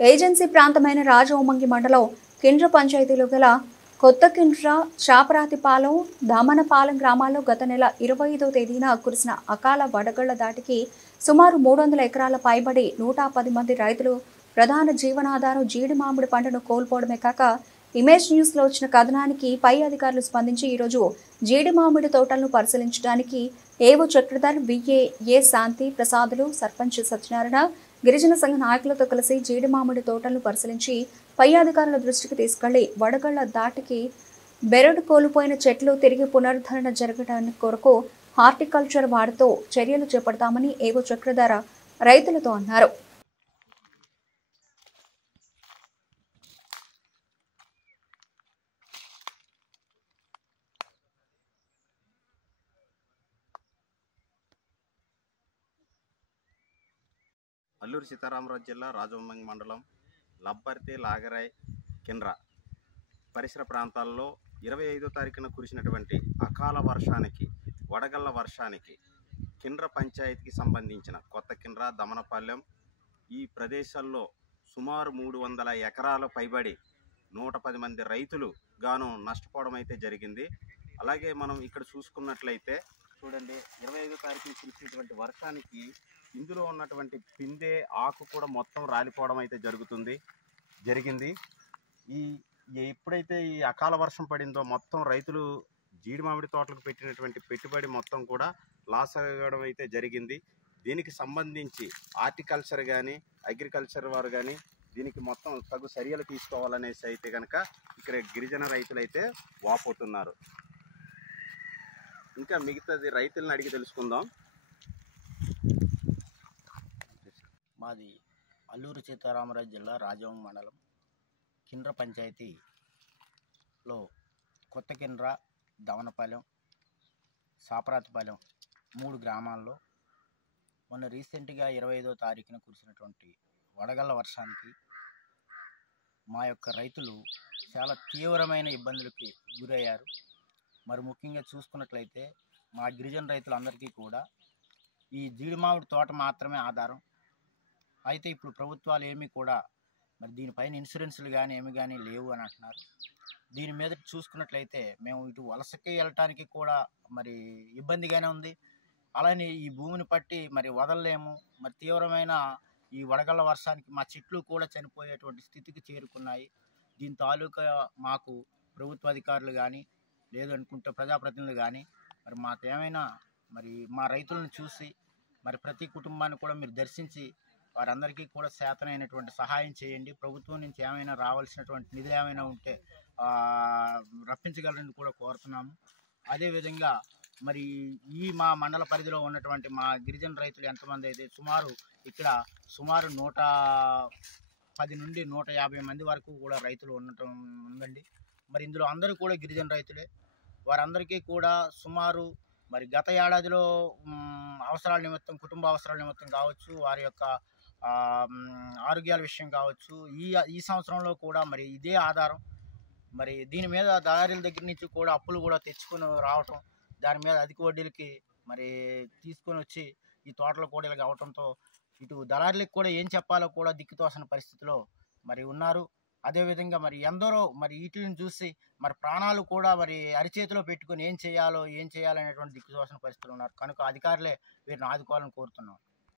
Agency ప్రాంతమైన రాజవొమ్మంగి మండలం కిండ్ర పంచాయతీలో గల కొత్త కిండ్ర, చాపరాతిపాలెం, దామనపాలెం గ్రామాల్లో గత నెల 25వ తేదీన కురిసిన అకాల వడగళ్ల దాటికి సుమారు 300 ఎకరాల పైబడి 110 మంది రైతులు ప్రధాన జీవనాధారం జీడి మామిడి పంటను కోల్పోవడమే కాక ఇమేజ్ న్యూస్లో వచ్చిన కథనానికి పై అధికారులు స్పందించి ఈరోజు జీడి మామిడి తోటలను పరిశీలించడానికి ఏవో చక్రధర్, విఏ, ఏ శాంతి ప్రసాదులు, సర్పంచ్ సత్యనారాయణ, గిరిజన సంఘ నాయకులతో కలిసి జీడి మామిడి తోటలను పరిశీలించి పై అధికారుల దృష్టికి తీసుకెళ్లి వడగళ్ల దాటికి బెరడు కోల్పోయిన చెట్లు తిరిగి పునరుద్ధరణ జరగడానికి కొరకు హార్టికల్చర్ వారితో చర్యలు చేపడతామని ఏవో చక్రధర రైతులతో అన్నారు. అల్లూరి సీతారామరాజు జిల్లా రాజవొమ్మంగి మండలం లబ్బర్తి, లాగరాయ్, కిండ్ర పరిసర ప్రాంతాల్లో 25వ తారీఖున కురిసినటువంటి అకాల వర్షానికి, వడగళ్ల వర్షానికి కిండ్ర పంచాయతీకి సంబంధించిన కొత్త కిండ్ర, దమనపాలెం ఈ ప్రదేశాల్లో సుమారు 300 ఎకరాల పైబడి 110 మంది రైతులు గాను నష్టపోవడం అయితే జరిగింది. అలాగే మనం ఇక్కడ చూసుకున్నట్లయితే చూడండి, 25వ తారీఖున కురిసినటువంటి వర్షానికి ఇందులో ఉన్నటువంటి పిందె, ఆకు కూడా మొత్తం రాలిపోవడం అయితే జరిగింది. ఎప్పుడైతే ఈ అకాల వర్షం పడిందో మొత్తం రైతులు జీడి మామిడి తోటలకు పెట్టినటువంటి పెట్టుబడి మొత్తం కూడా లాస్ అవ్వడం అయితే జరిగింది. దీనికి సంబంధించి హార్టికల్చర్ కానీ, అగ్రికల్చర్ వారు కానీ దీనికి మొత్తం తగు చర్యలు తీసుకోవాలనేసి అయితే కనుక ఇక్కడ గిరిజన రైతులు అయితే వాపోతున్నారు. ఇంకా మిగతాది రైతులను అడిగి తెలుసుకుందాం. మాది అల్లూరి సీతారామరాజు జిల్లా రాజవొమ్మంగి మండలం కిండ్ర పంచాయతీలో కొత్త కిండ్ర, దమనపాలెం, చాపరాతిపాలెం 3 గ్రామాల్లో మొన్న రీసెంట్గా 25వ తారీఖున కురిసినటువంటి వడగళ్ల వర్షానికి మా యొక్క రైతులు చాలా తీవ్రమైన ఇబ్బందులకి గురయ్యారు. మరి ముఖ్యంగా చూసుకున్నట్లయితే మా గిరిజన రైతులందరికీ కూడా ఈ జీడి మామిడి తోట మాత్రమే ఆధారం. అయితే ఇప్పుడు ప్రభుత్వాలు ఏమీ కూడా మరి దీనిపైన ఇన్సూరెన్స్లు కానీ ఏమి కానీ లేవు అని అంటున్నారు. దీని మీద చూసుకున్నట్లయితే మేము ఇటు వలసకి వెళ్ళటానికి కూడా మరి ఇబ్బందిగానే ఉంది. అలానే ఈ భూమిని పట్టి మరి వదలలేము. మరి తీవ్రమైన ఈ వడగళ్ల వర్షానికి మా చెట్లు కూడా చనిపోయేటువంటి స్థితికి చేరుకున్నాయి. దీని తాలూకా మాకు ప్రభుత్వ అధికారులు కానీ లేదనుకుంటే ప్రజాప్రతినిధులు కానీ మరి మాకేమైనా మరి మా రైతులను చూసి మరి ప్రతి కుటుంబాన్ని కూడా మీరు దర్శించి వారందరికీ కూడా చేతనైనటువంటి సహాయం చేయండి. ప్రభుత్వం నుంచి ఏమైనా రావాల్సినటువంటి నిధులు ఏమైనా ఉంటే రప్పించగలరని కూడా కోరుతున్నాము. అదేవిధంగా మరి ఈ మా మండల పరిధిలో ఉన్నటువంటి మా గిరిజన రైతులు ఎంతమంది అయితే ఇక్కడ సుమారు 110 నుండి 150 మంది వరకు కూడా రైతులు ఉండటం ఉందండి. మరి ఇందులో అందరూ కూడా గిరిజన రైతులే. వారందరికీ కూడా సుమారు మరి గత ఏడాదిలో అవసరాల నిమిత్తం, కుటుంబ అవసరాల నిమిత్తం కావచ్చు, వారి యొక్క ఆరోగ్యాల విషయం కావచ్చు, ఈ సంవత్సరంలో కూడా మరి ఇదే ఆధారం. మరి దీని మీద దళారీల దగ్గర నుంచి కూడా అప్పులు కూడా తెచ్చుకొని రావటం, దాని మీద అధిక వడ్డీలకి మరి తీసుకొని వచ్చి ఈ తోటలు కూడా ఇలాగ అవటంతో ఇటు దళారీలకు కూడా ఏం చెప్పాలో కూడా దిక్కుతోసని పరిస్థితిలో మరి ఉన్నారు. అదేవిధంగా మరి ఎందరో మరి వీటిని చూసి మరి ప్రాణాలు కూడా మరి అరిచేతిలో పెట్టుకొని ఏం చేయాలనేటువంటి దిక్కుతోసని పరిస్థితులు ఉన్నారు. కనుక అధికారులే వీరిని ఆదుకోవాలని కోరుతున్నాం.